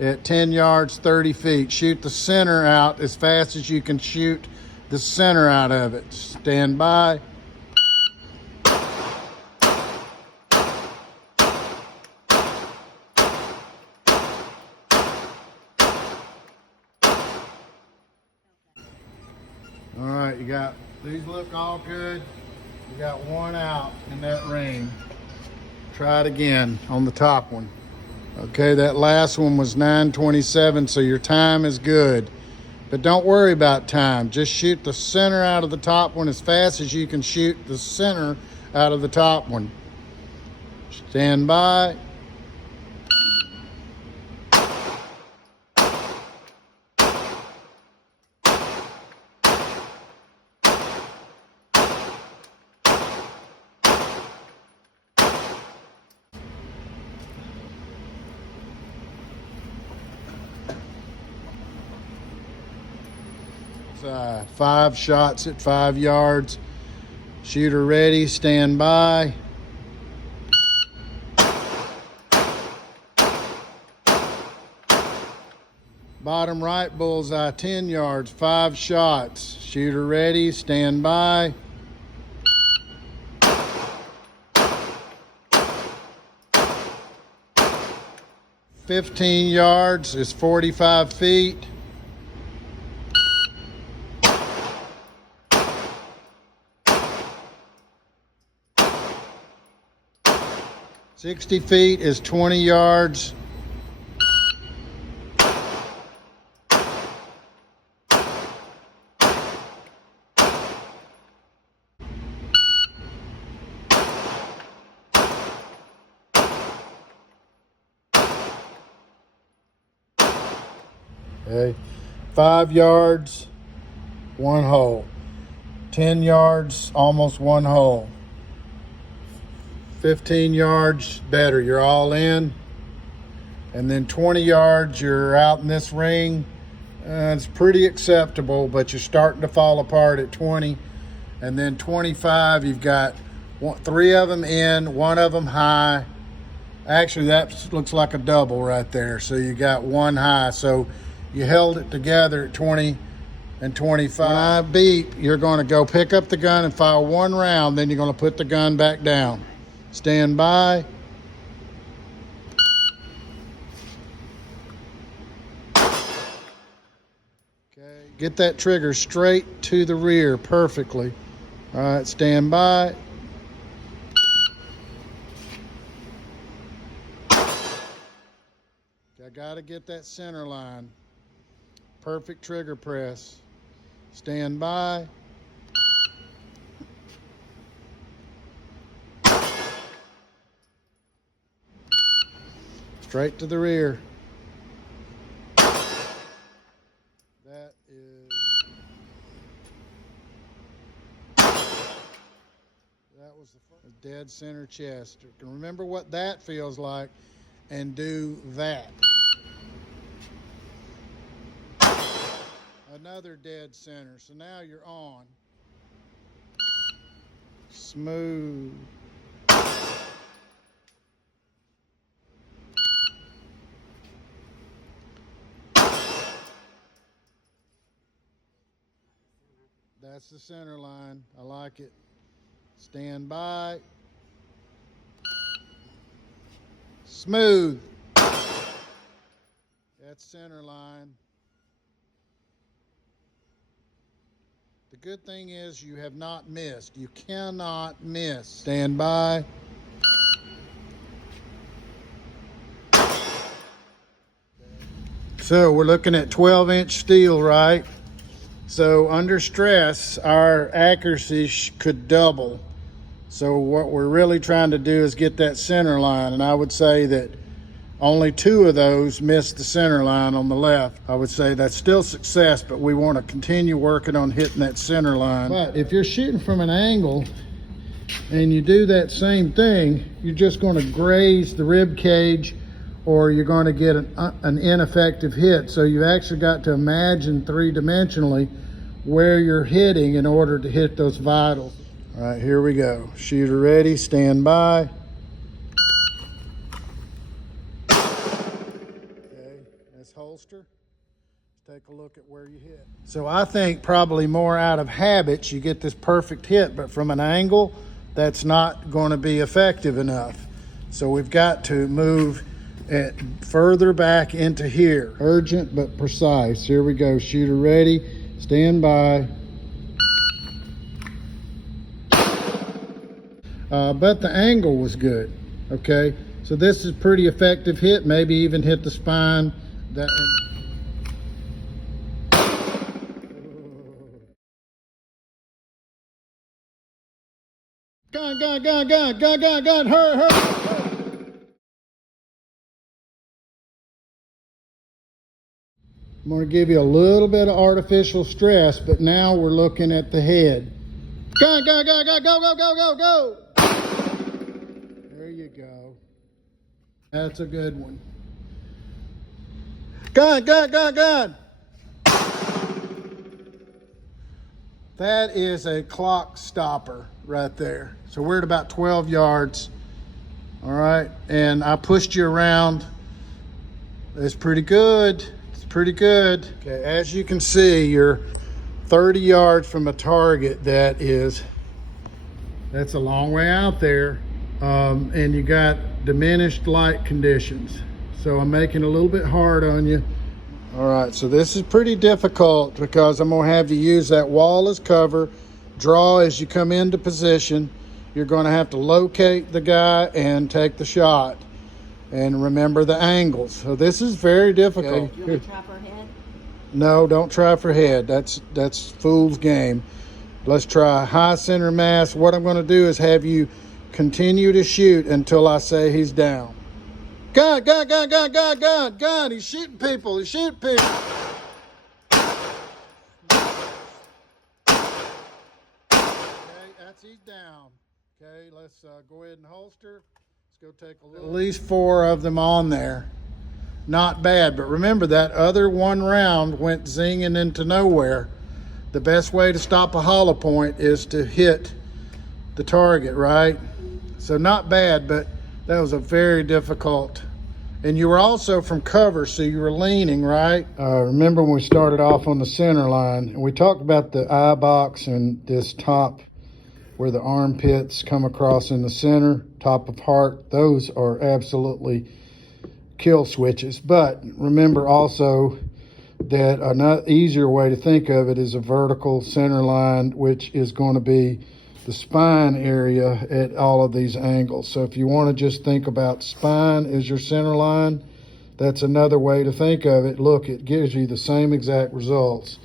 at 10 yards, 30 feet. Shoot the center out as fast as you can shoot the center out of it. Stand by. All right, you got, these look all good. You got one out in that ring. Try it again on the top one. Okay, that last one was 9:27, so your time is good. But don't worry about time. Just shoot the center out of the top one as fast as you can shoot the center out of the top one. Stand by. It's 5 shots at 5 yards. Shooter ready, stand by. Bottom right bullseye, 10 yards, 5 shots. Shooter ready, stand by. $15 is 45 feet. $60 feet is 20 yards. Okay, 5 yards, 1 hole. 10 yards, almost 1 hole. 15 yards, better, you're all in. And then 20 yards, you're out in this ring. It's pretty acceptable, but you're starting to fall apart at 20. And then 25, you've got 3 of them in, 1 of them high. Actually, that looks like a double right there. So you got 1 high. So you held it together at 20 and 25. When I beep, you're going to go pick up the gun and fire 1 round. Then you're going to put the gun back down. Stand by. Okay, get that trigger straight to the rear perfectly. All right, stand by. I got to get that center line. Perfect trigger press. Stand by. Straight to the rear. That is... That was the dead center chest. You can remember what that feels like and do that. Another dead center. So now you're on. Smooth. That's the center line. I like it. Stand by. Smooth. That's center line. The good thing is you have not missed. You cannot miss. Stand by. So we're looking at 12-inch steel, right? So under stress, our accuracy could double. So what we're really trying to do is get that center line. And I would say that only 2 of those missed the center line on the left. I would say that's still success, but we want to continue working on hitting that center line. But if you're shooting from an angle and you do that same thing, you're just going to graze the rib cage, or you're going to get an ineffective hit. So you've actually got to imagine 3-dimensionally where you're hitting in order to hit those vitals. All right, here we go. Shooter ready, stand by. Okay, This holster. Take a look at where you hit. So I think probably more out of habits you get this perfect hit, but from an angle, that's not going to be effective enough. So we've got to move it further back into here. Urgent but precise. Here we go. Shooter ready. Stand by. But the angle was good. Okay. So this is pretty effective hit. Maybe even hit the spine. Gun, hurry. I'm going to give you a little bit of artificial stress, but now we're looking at the head. Go. There you go. That's a good one. Gun. That is a clock stopper right there. So we're at about 12 yards. All right, and I pushed you around. It's pretty good. Okay, as you can see, you're 30 yards from a target that's a long way out there, and you got diminished light conditions. So I'm making it a little bit hard on you. All right, so this is pretty difficult because I'm gonna have you use that wall as cover, draw as you come into position. You're gonna have to locate the guy and take the shot. And remember the angles. So this is very difficult. You want to try for head? No, don't try for head. That's fool's game. Let's try high center mass. What I'm going to do is have you continue to shoot until I say he's down. Gun. He's shooting people. Okay, that's he's down. Okay, let's go ahead and holster. Go take a look. At least 4 of them on there. Not bad, but remember that other one round went zinging into nowhere. The best way to stop a hollow point is to hit the target, right? So not bad, but that was a very difficult. And you were also from cover, so you were leaning, right? Remember when we started off on the center line, and we talked about the eye box and this top where the armpits come across in the center, top of heart. Those are absolutely kill switches. But remember also that another easier way to think of it is a vertical center line, which is going to be the spine area at all of these angles. So if you want to just think about spine as your center line, that's another way to think of it. Look, it gives you the same exact results.